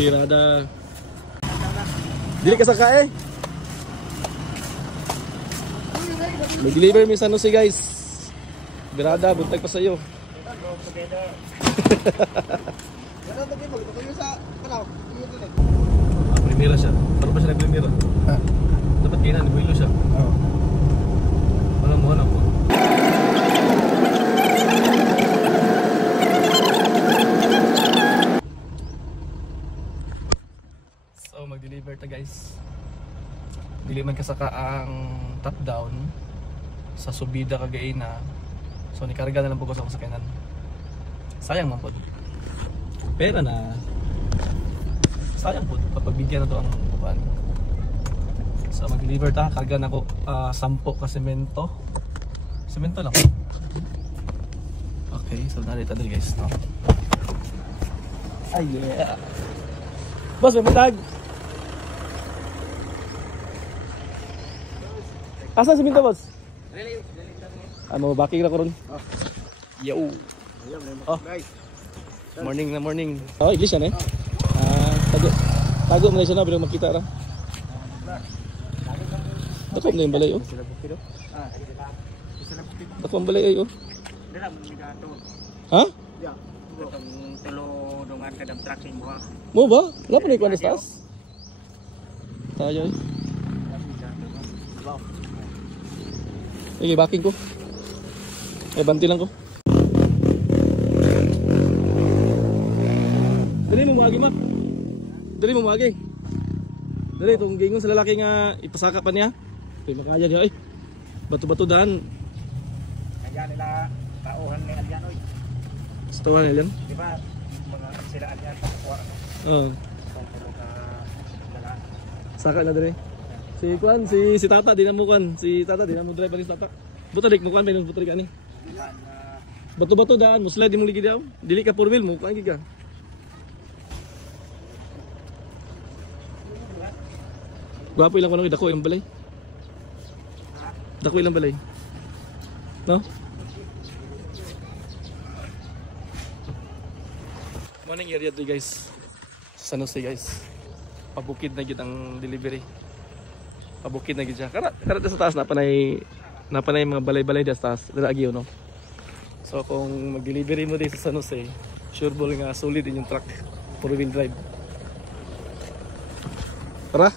Birada. Dili ka saka eh. May deliver mi sa San Jose guys. Birada, buntag pa sa iyo. Primera siya. Paano pa siya nag-primera? Dapat kainan, nag-wilo siya. Oo. Walang mo po. So mag-deliver ta guys. Dili man kasaka ang top down sa subida Cagaina. So nikarga na lang po ko sa kasakyanan. Sayang man po. Pera na. Sayang po kapag bigyan na to ang upuan. So mag-deliver ta, karga na ko 10 ka semento. Semento lang. Okay, so narita dali guys, no. Ay yeah. Boss, may matag. Asa semento boss? Ano, baki na ko ron. Yo. Oh. Morning na morning. Oh, English yan eh. Tago mo na siya na, pero makita ra. Dako na yung balay oh. Dako ang balay oh. Ha? Mo ba? Wala pa na ikuan na taas? Tayo eh. Okay, backing ko. Eh, banti lang ko. Dali mo maagi, Mak. Dali mo maagi. Dali, itong gingon sa lalaki nga ipasaka pa niya. Okay, makaya niya. Ay, bato-bato daan. Kaya nila tauhan ni Alyan, oy. Sa tawa nila? Diba, mga sila Alyan, oo. Saka na dali. Si Kwan, si Tata, di na mo Kwan. Si Tata, di na mo drive ni Tata. Butadik mo Kwan, may nung butadik ani. Bato-bato daan, muslide mo ligi daw. Dili ka 4 wheel mo, Kwan giga. Gwapo ilang ko dako ilang balay. Dako ilang balay. No? Morning area to guys. San Jose guys. Pabukid na gid ang delivery. Pabukid na gid siya. Karat sa taas na panay mga balay-balay sa taas. Dala no. So kung mag-delivery mo dito sa San Jose, sure ball nga solid din yung truck. 4-wheel drive. Tara.